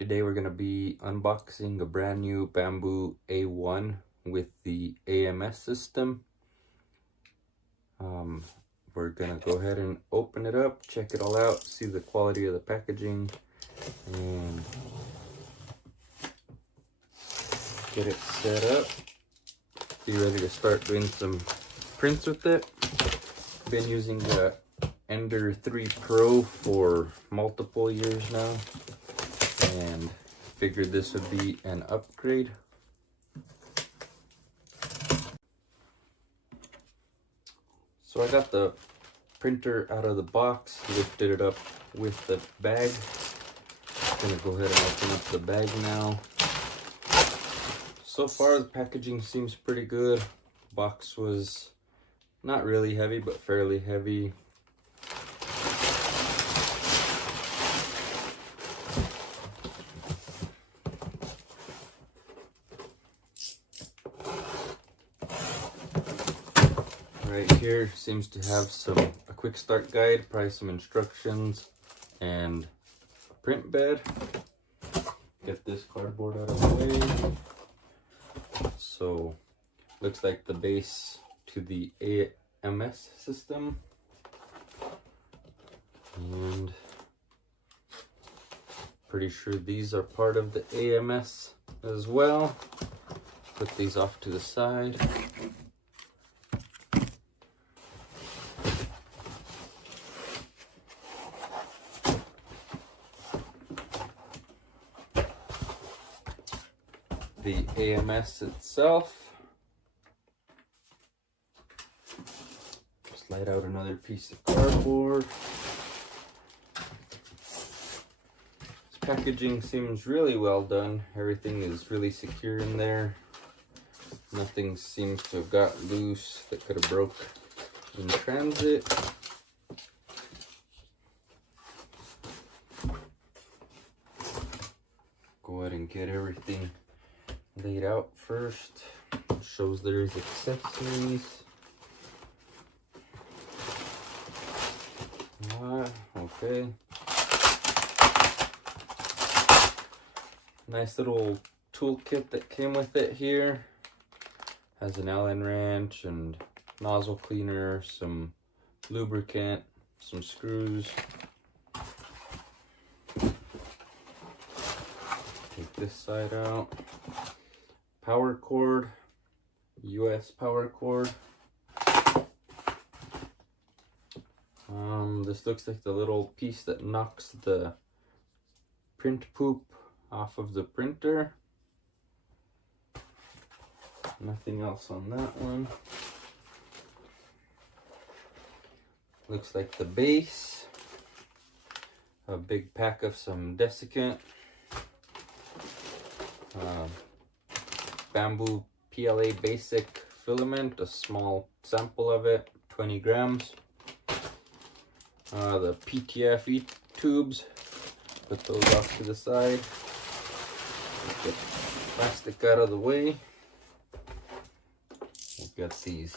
Today we're going to be unboxing a brand new Bambu A1 with the AMS system. We're going to go ahead and open it up, check it all out, see the quality of the packaging, and get it set up. Be ready to start doing some prints with it. Been using the Ender 3 Pro for multiple years now, and figured this would be an upgrade. So I got the printer out of the box, lifted it up with the bag. Gonna go ahead and open up the bag now. So far the packaging seems pretty good. Box was not really heavy, but fairly heavy. Right here seems to have a quick start guide, probably some instructions, and a print bed. Get this cardboard out of the way. So looks like the base to the AMS system, and pretty sure these are part of the AMS as well. Put these off to the side. The AMS itself. Slide out another piece of cardboard. This packaging seems really well done. Everything is really secure in there. Nothing seems to have got loose that could have broke in transit. Go ahead and get everything laid out first. Shows there's accessories. Okay. Nice little toolkit that came with it here. Has an Allen wrench and nozzle cleaner, some lubricant, some screws. Take this side out. Power cord, US power cord. This looks like the little piece that knocks the print poop off of the printer. Nothing else on that one. Looks like the base. A big pack of some desiccant. Bambu PLA basic filament, a small sample of it, 20 grams. The PTFE tubes, put those off to the side. Get plastic out of the way. We've got these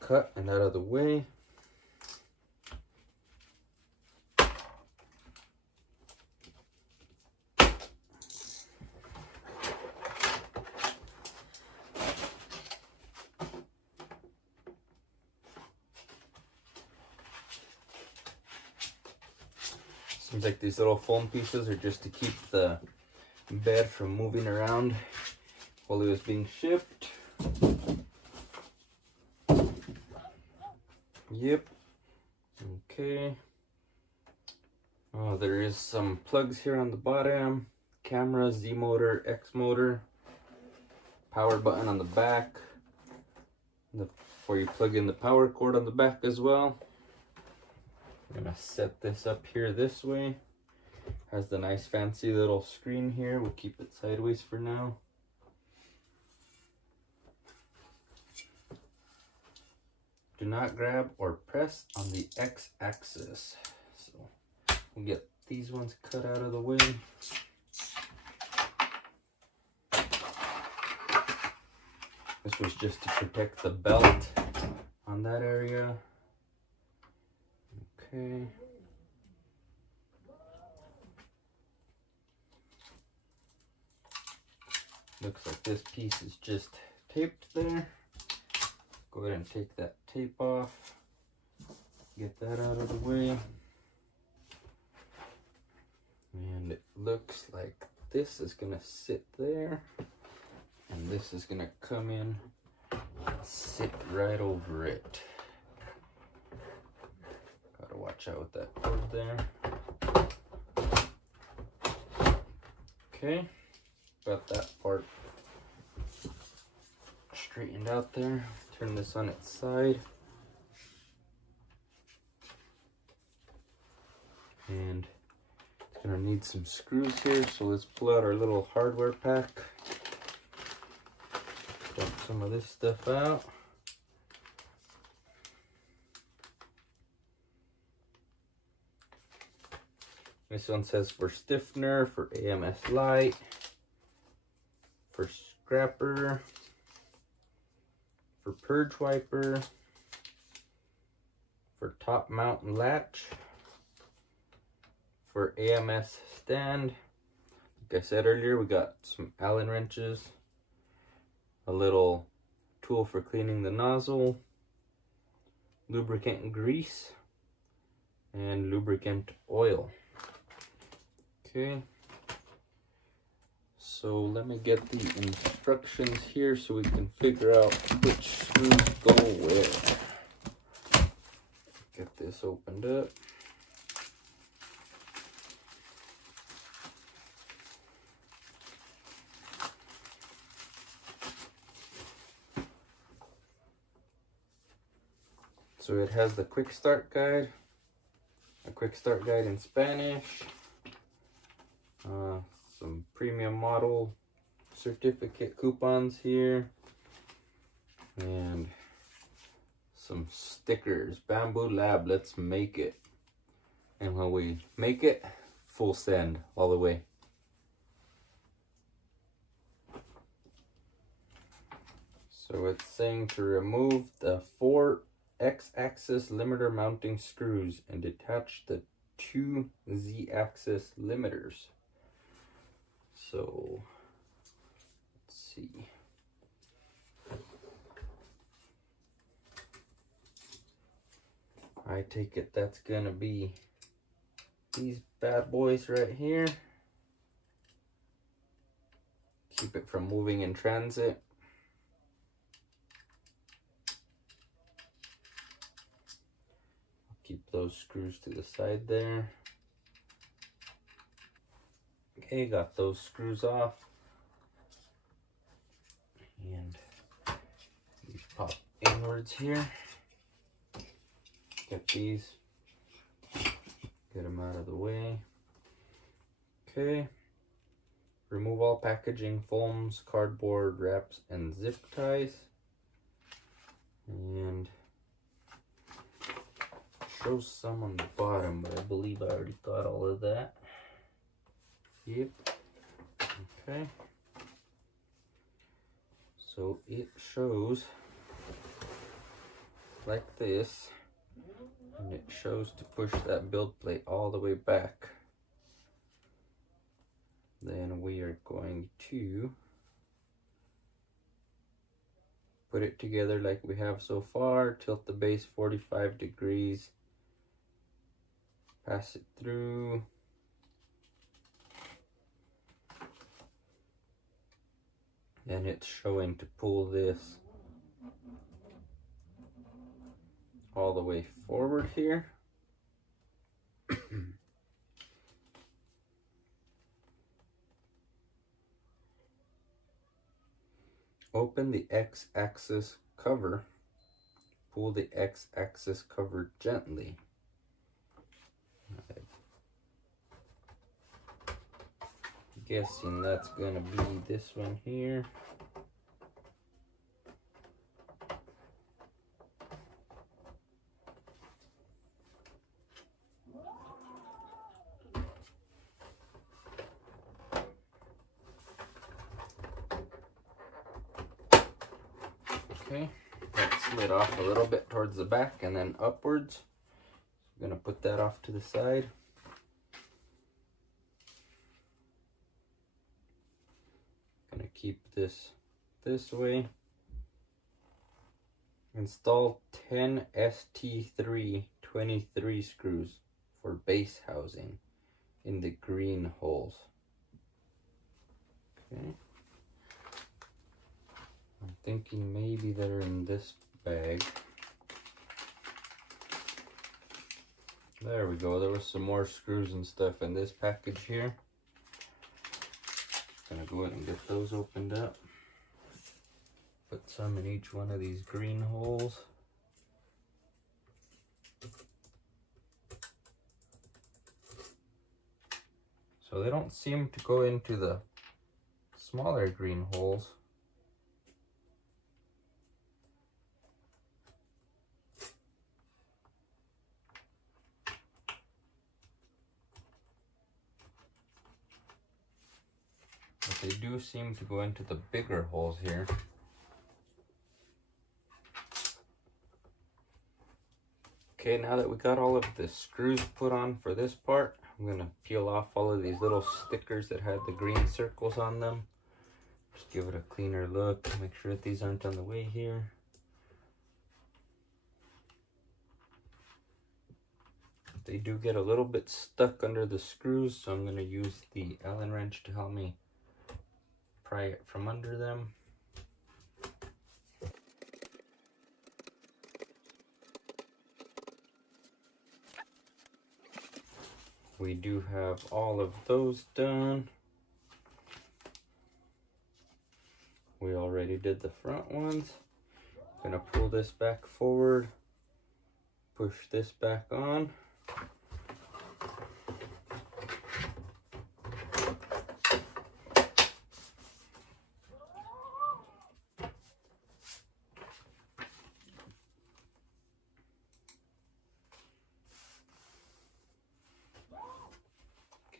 cut and out of the way. Seems like these little foam pieces are just to keep the bed from moving around while it was being shipped. Yep. Okay. Oh, there is some plugs here on the bottom. Camera, Z motor, X motor. Power button on the back. Before you plug in the power cord on the back as well. I'm gonna set this up here this way. Has the nice fancy little screen here. We'll keep it sideways for now. Do not grab or press on the X-axis. So we'll get these ones cut out of the way. This was just to protect the belt on that area. Okay. Looks like this piece is just taped there. Go ahead and take that tape off. Get that out of the way. And it looks like this is gonna sit there. And this is gonna come in and sit right over it. Gotta watch out with that cord there. Okay. Got that part straightened out there. Turn this on its side. And it's gonna need some screws here, so let's pull out our little hardware pack. Dump some of this stuff out. This one says for stiffener, for AMS light, for scrapper, for purge wiper, for top mount and latch, for AMS stand. Like I said earlier, we got some Allen wrenches, a little tool for cleaning the nozzle, lubricant and grease, and lubricant oil. Okay. So let me get the instructions here so we can figure out which screws go where. Get this opened up. So it has the quick start guide, a quick start guide in Spanish, some premium model certificate coupons here, and some stickers. Bambu Lab, let's make it. And when we make it, full send all the way. So it's saying to remove the 4 X-axis limiter mounting screws and detach the 2 Z-axis limiters. So let's see. I take it that's gonna be these bad boys right here. Keep it from moving in transit. Keep those screws to the side there. Okay, got those screws off. And these pop inwards here. Get these. Get them out of the way. Okay. Remove all packaging, foams, cardboard, wraps, and zip ties. And shows some on the bottom, but I believe I already got all of that. Yep. Okay. So it shows like this, and it shows to push that build plate all the way back. Then we are going to put it together like we have so far. Tilt the base 45 degrees. Pass it through. And it's showing to pull this all the way forward here. Open the X-axis cover. Pull the X-axis cover gently. Guessing that's gonna be this one here. Okay, that's slid off a little bit towards the back and then upwards. I'm gonna put that off to the side. Gonna keep this way. Install 10 ST3 23 screws for base housing in the green holes. Okay. I'm thinking maybe they're in this bag. There we go. There was some more screws and stuff in this package here. Gonna go ahead and get those opened up. Put some in each one of these green holes. So they don't seem to go into the smaller green holes. But they do seem to go into the bigger holes here. Okay, now that we got all of the screws put on for this part, I'm gonna peel off all of these little stickers that had the green circles on them. Just give it a cleaner look, make sure that these aren't on the way here. They do get a little bit stuck under the screws, so I'm gonna use the Allen wrench to help me pry it from under them. We do have all of those done. We already did the front ones. Gonna pull this back forward, push this back on.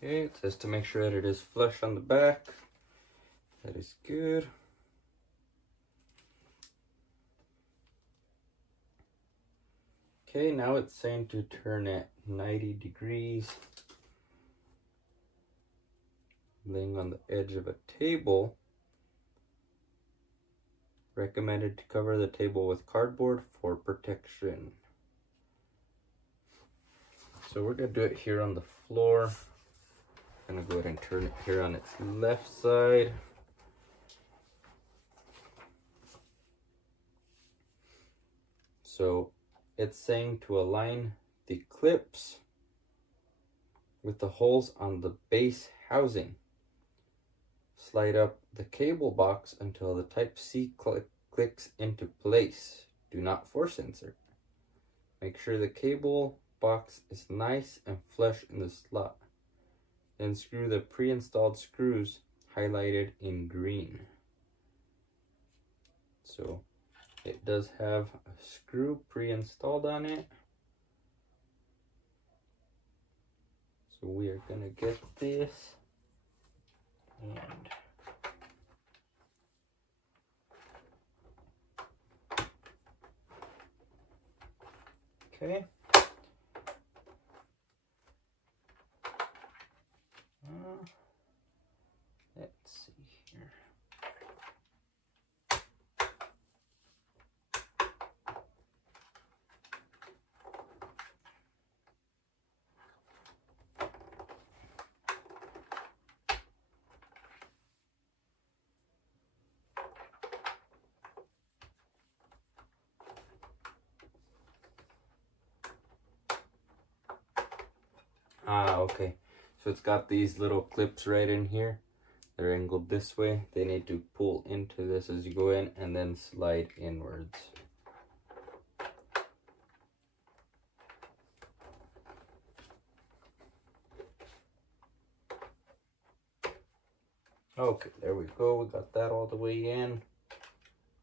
Okay, it says to make sure that it is flush on the back. That is good. Okay, now it's saying to turn at 90 degrees. Laying on the edge of a table. Recommended to cover the table with cardboard for protection. So we're gonna do it here on the floor. I'm gonna go ahead and turn it here on its left side. So it's saying to align the clips with the holes on the base housing. Slide up the cable box until the Type-C clicks into place. Do not force insert. Make sure the cable box is nice and flush in the slot. Then screw the pre-installed screws highlighted in green. So it does have a screw pre-installed on it. So we are gonna get this and okay. Let's see here. Okay. So it's got these little clips right in here. They're angled this way. They need to pull into this as you go in and then slide inwards. Okay, there we go. We got that all the way in.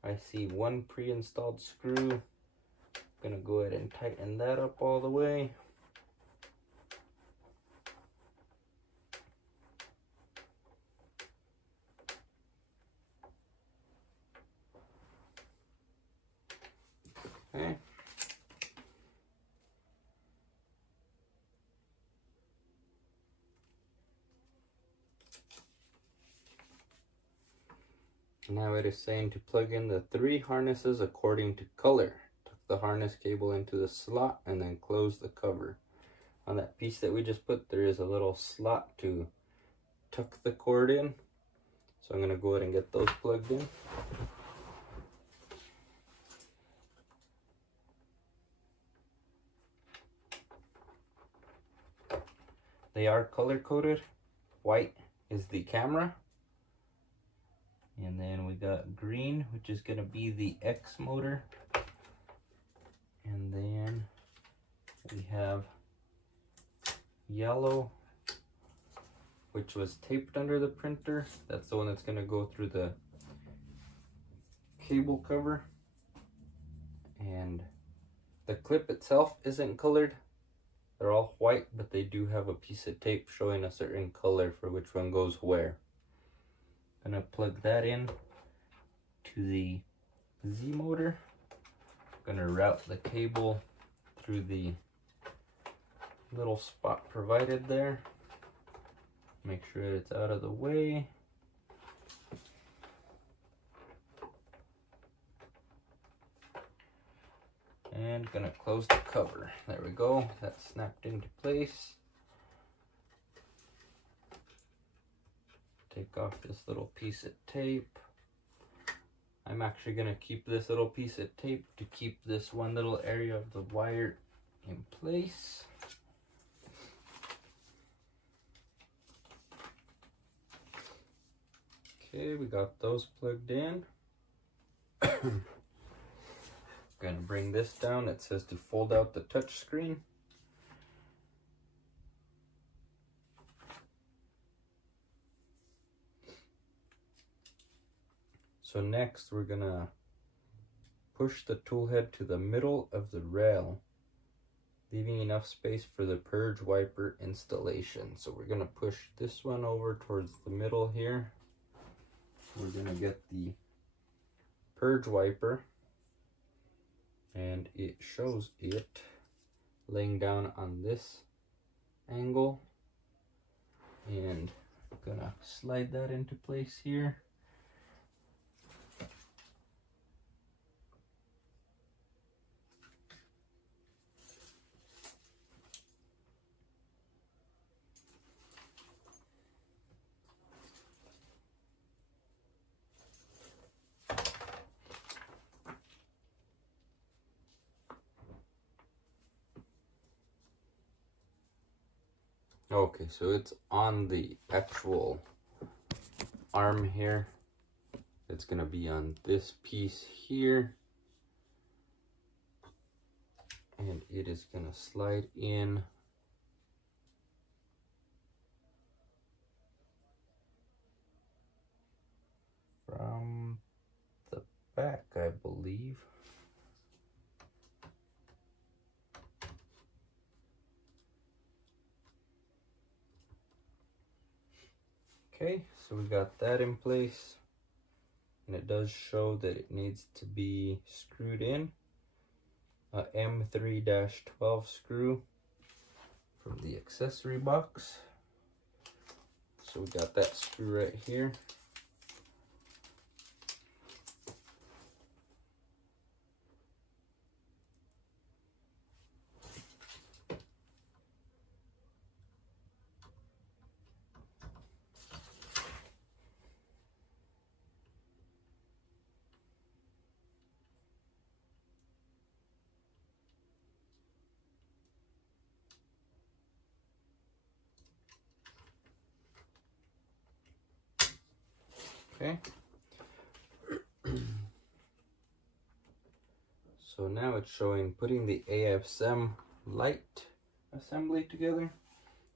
I see one pre-installed screw. Gonna go ahead and tighten that up all the way. Now it is saying to plug in the 3 harnesses according to color. Tuck the harness cable into the slot and then close the cover. On that piece that we just put, there is a little slot to tuck the cord in. So I'm going to go ahead and get those plugged in. They are color coded. White is the camera. And then we got green, which is going to be the X motor. And then we have yellow, which was taped under the printer. That's the one that's going to go through the cable cover. And the clip itself isn't colored. They're all white, but they do have a piece of tape showing a certain color for which one goes where. Gonna plug that in to the Z motor. Gonna route the cable through the little spot provided there. Make sure it's out of the way. And gonna close the cover. There we go. That's snapped into place. Take off this little piece of tape. I'm actually going to keep this little piece of tape to keep this one little area of the wire in place. Okay, we got those plugged in. Going to bring this down. It says to fold out the touch screen. So next we're gonna push the tool head to the middle of the rail, leaving enough space for the purge wiper installation. So we're gonna push this one over towards the middle here. We're gonna get the purge wiper, and it shows it laying down on this angle, and I'm gonna slide that into place here. Okay, so it's on the actual arm here. It's gonna be on this piece here. And it is gonna slide in from the back, I believe. Okay, so we got that in place, and it does show that it needs to be screwed in. A M3-12 screw from the accessory box. So we got that screw right here. Okay. So now it's showing putting the AFSM light assembly together.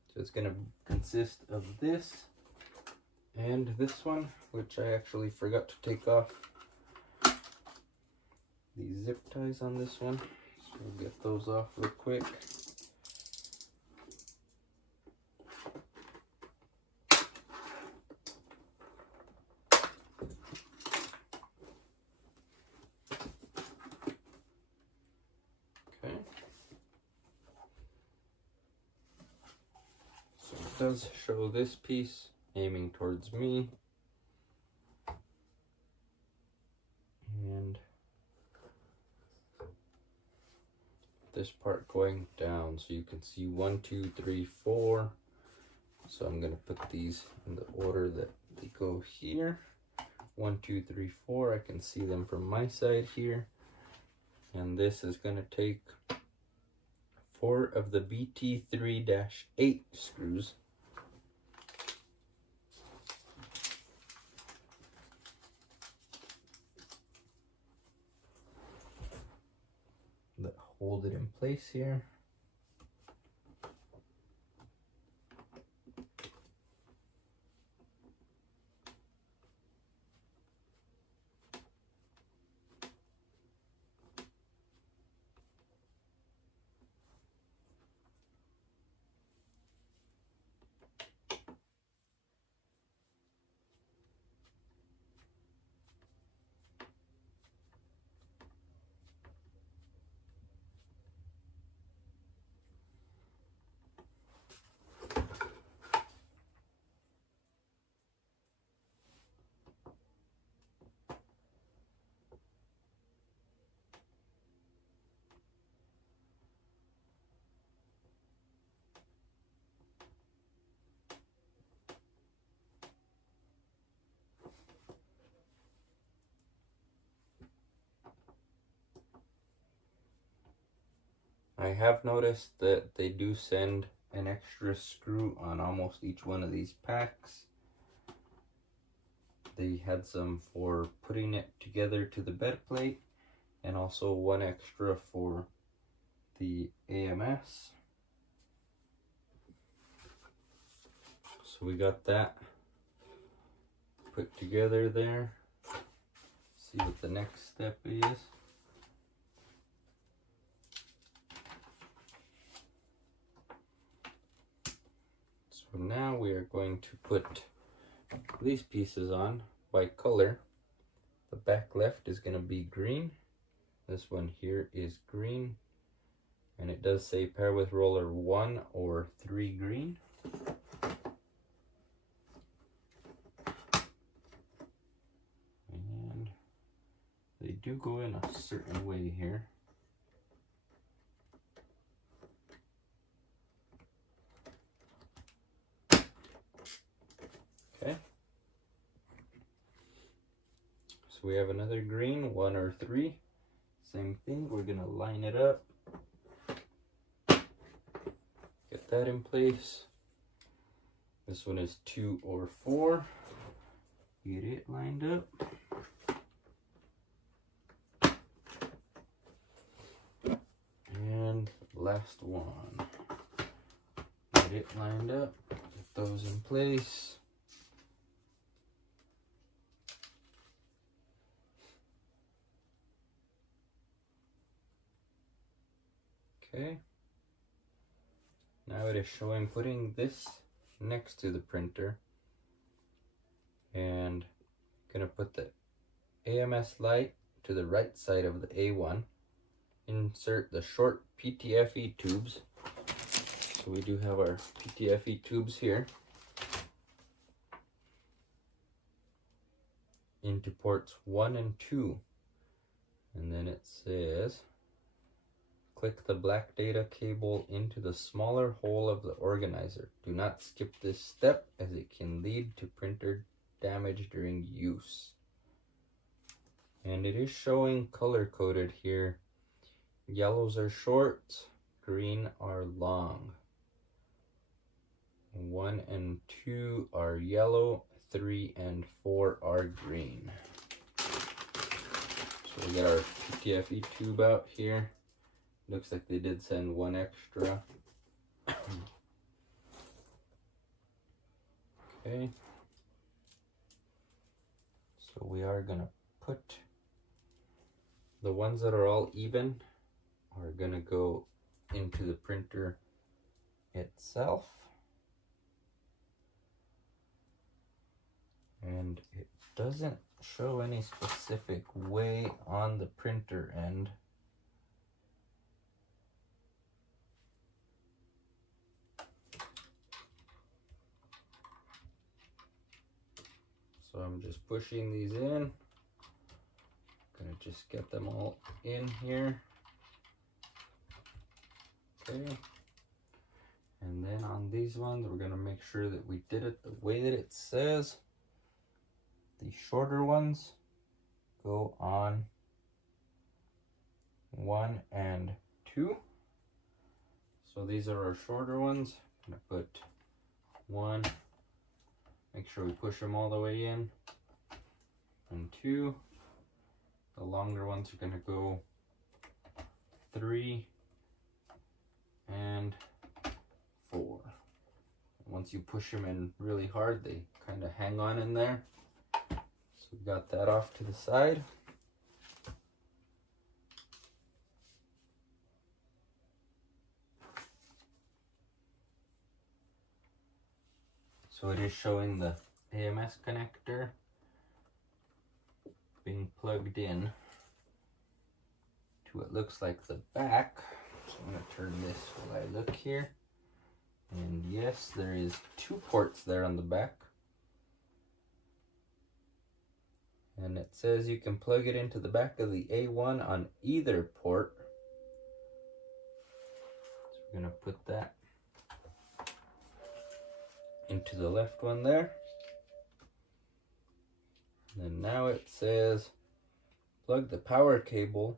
So it's going to consist of this and this one, which I actually forgot to take off the zip ties on this one. So we'll get those off real quick. Does show this piece aiming towards me. this part going down. So you can see 1, 2, 3, 4. So I'm gonna put these in the order that they go here. 1, 2, 3, 4. I can see them from my side here. And this is gonna take 4 of the BT3-8 screws. That hold it in place here. I have noticed that they do send an extra screw on almost each one of these packs. They had some for putting it together to the bed plate, and also one extra for the AMS. So we got that put together there. See what the next step is. So now we are going to put these pieces on by color. The back left is going to be green. This one here is green. And it does say pair with roller 1 or 3 green. And they do go in a certain way here. Okay. So we have another green, 1 or 3. Same thing, we're gonna line it up. Get that in place. This one is 2 or 4. Get it lined up. And last one. Get it lined up. Get those in place. Okay. Now it is showing putting this next to the printer, and gonna put the AMS light to the right side of the A1. Insert the short PTFE tubes. So we do have our PTFE tubes here into ports 1 and 2, and then it says click the black data cable into the smaller hole of the organizer. Do not skip this step as it can lead to printer damage during use. And it is showing color coded here. Yellows are short, green are long. 1 and 2 are yellow, 3 and 4 are green. So we got our PTFE tube out here. Looks like they did send one extra. Okay. So we are gonna put the ones that are all even are gonna go into the printer itself. And it doesn't show any specific way on the printer end. So I'm just pushing these in. Gonna just get them all in here. Okay. And then on these ones, we're gonna make sure that we did it the way that it says. The shorter ones go on 1 and 2. So these are our shorter ones. I'm gonna put 1, make sure we push them all the way in, and 2. The longer ones are gonna go 3 and 4. Once you push them in really hard, they kind of hang on in there. So we got that off to the side. So it is showing the AMS connector being plugged in to what looks like the back. So I'm going to turn this while I look here. And yes, there is 2 ports there on the back. And it says you can plug it into the back of the A1 on either port. So we're going to put that into the left one there. And then now it says plug the power cable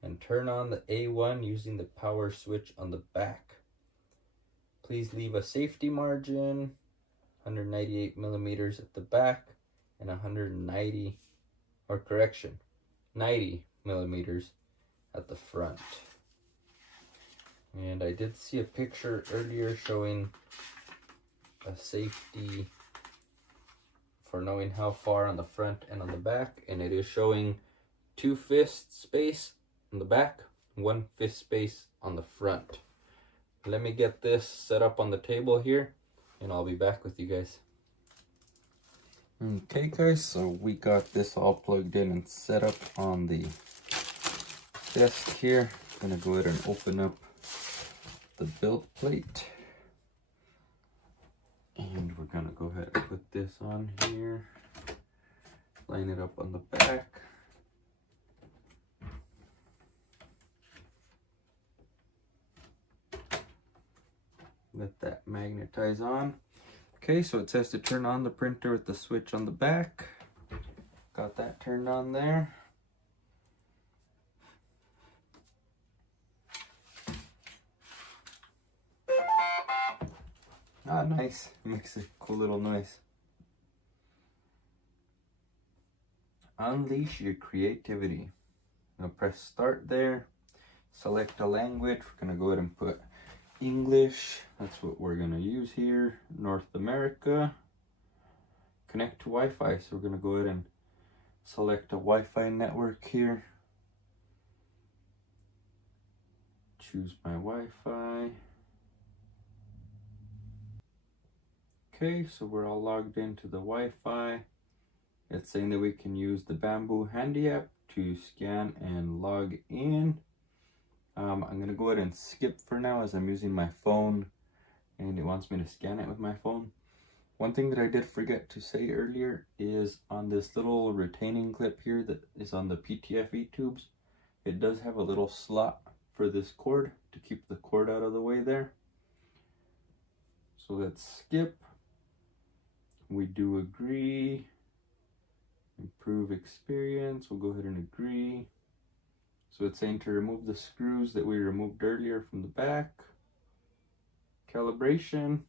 and turn on the A1 using the power switch on the back. Please leave a safety margin, 198 millimeters at the back and 90 millimeters at the front. And I did see a picture earlier showing a safety for knowing how far on the front and on the back, and it is showing 2 fist space on the back, 1 fist space on the front. Let me get this set up on the table here and I'll be back with you guys. Okay guys, so we got this all plugged in and set up on the desk here. I'm gonna go ahead and open up the build plate. And we're gonna go ahead and put this on here, line it up on the back. Let that magnetize on. Okay, so it says to turn on the printer with the switch on the back. Got that turned on there. Ah, nice. Makes a cool little noise. Unleash your creativity. I'm gonna press start there. Select a language. We're gonna go ahead and put English. That's what we're gonna use here. North America. Connect to Wi-Fi. So we're gonna go ahead and select a Wi-Fi network here. Choose my Wi-Fi. Okay, so we're all logged into the Wi-Fi. It's saying that we can use the Bambu Handy app to scan and log in. I'm gonna go ahead and skip for now as I'm using my phone and it wants me to scan it with my phone. One thing that I did forget to say earlier is on this little retaining clip here that is on the PTFE tubes, it does have a little slot for this cord to keep the cord out of the way there. So let's skip. We do agree. Improve experience. We'll go ahead and agree. So it's saying to remove the screws that we removed earlier from the back. Calibration.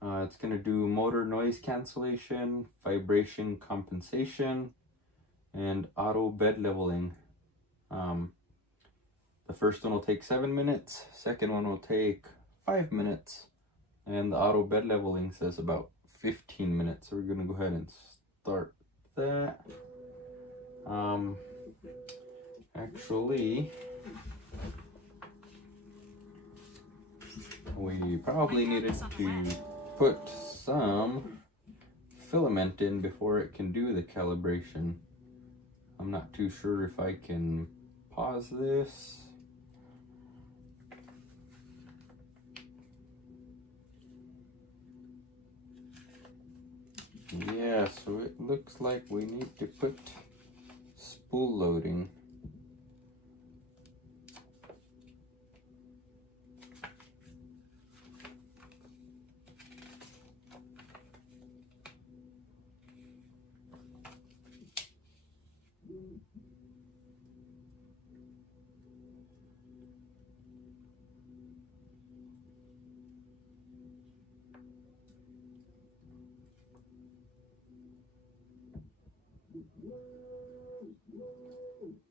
It's going to do motor noise cancellation, vibration compensation, and auto bed leveling. The first one will take 7 minutes. Second one will take 5 minutes. And the auto bed leveling says about 15 minutes. So we're going to go ahead and start that. Actually, we probably needed to put some filament in before it can do the calibration. I'm not too sure if I can pause this. Yeah, so it looks like we need to put spool loading.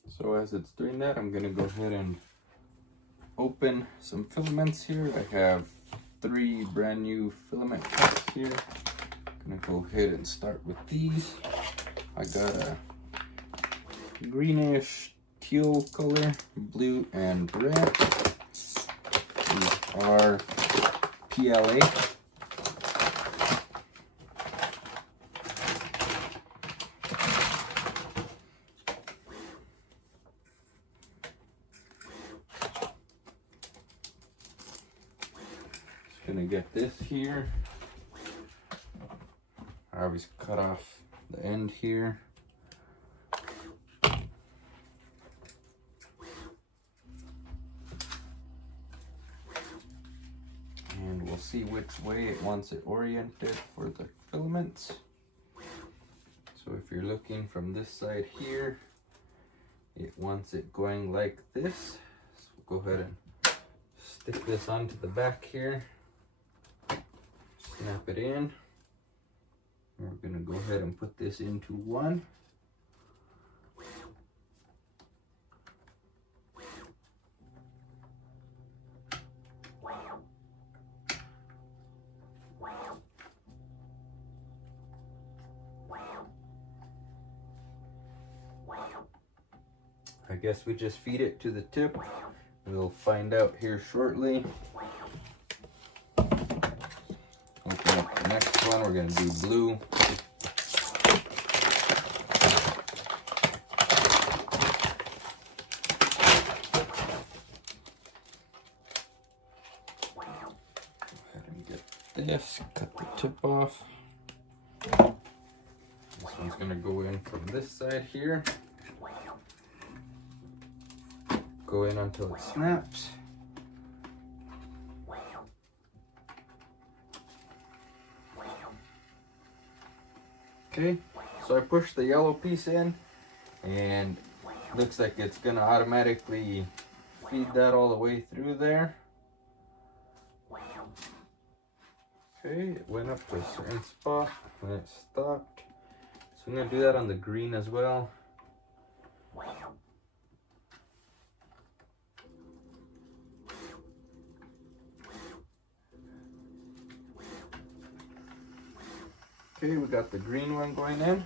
So as it's doing that, I'm gonna go ahead and open some filaments here. I have 3 brand new filament cuts here. I'm gonna go ahead and start with these. I got a greenish teal color, blue and red. These are PLA. Gonna get this here. I always cut off the end here. And we'll see which way it wants it oriented for the filaments. So if you're looking from this side here, it wants it going like this. So we'll go ahead and stick this onto the back here. Snap it in. We're going to go ahead and put this into one. I guess we just feed it to the tip. We'll find out here shortly. Open up the next one. We're going to do blue. Go ahead and get this. Cut the tip off. This one's going to go in from this side here. Go in until it snaps. Okay, so I pushed the yellow piece in, and looks like it's gonna automatically feed that all the way through there. Okay, it went up to a certain spot and it stopped. So I'm gonna do that on the green as well. Okay, we got the green one going in.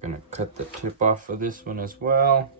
Gonna cut the tip off of this one as well.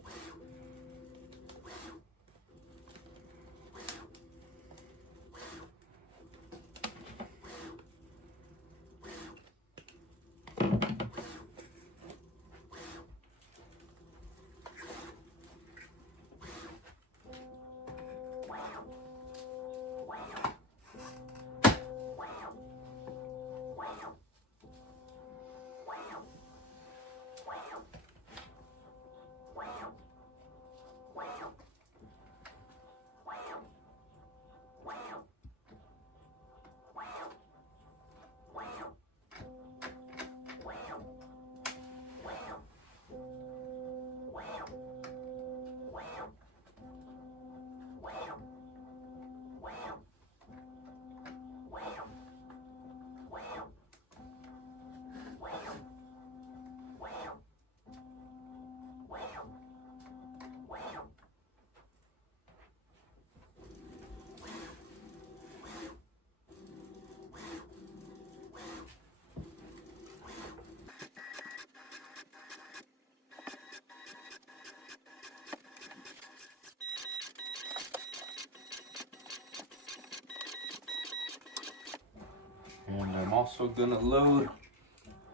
And I'm also gonna load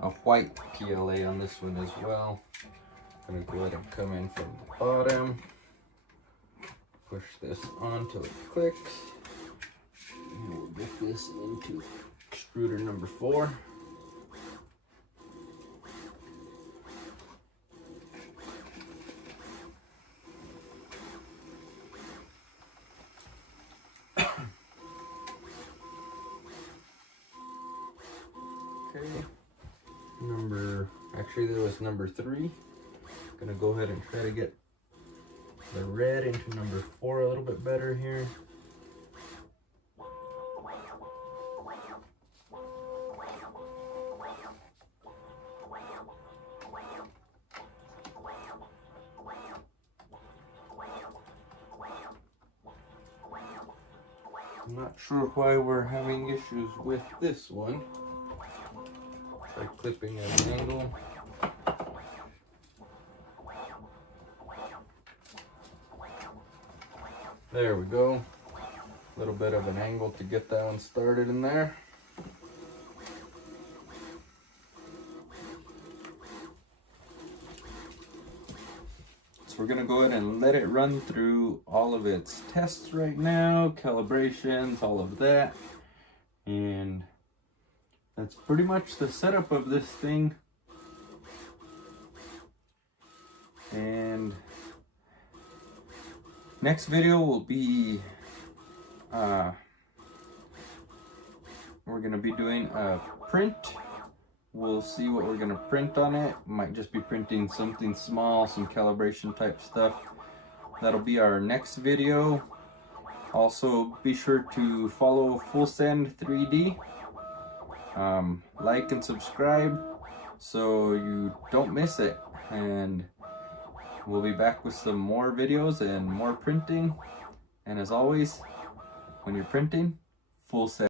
a white PLA on this one as well. I'm gonna go ahead and come in from the bottom, push this on till it clicks, and we'll get this into extruder number 4. Okay, number Actually, there was number 3. Gonna go ahead and try to get the red into number 4 a little bit better here. I'm not sure why we're having issues with this one. Try clipping at an angle. There we go. A little bit of an angle to get that one started in there. So we're gonna go ahead and let it run through all of its tests right now, calibrations, all of that. And that's pretty much the setup of this thing. And next video will be, we're gonna be doing a print. We'll see what we're gonna print on it. Might just be printing something small, some calibration type stuff. That'll be our next video. Also, be sure to follow Full Send 3D. Like and subscribe so you don't miss it. And we'll be back with some more videos and more printing. And as always, when you're printing, full send.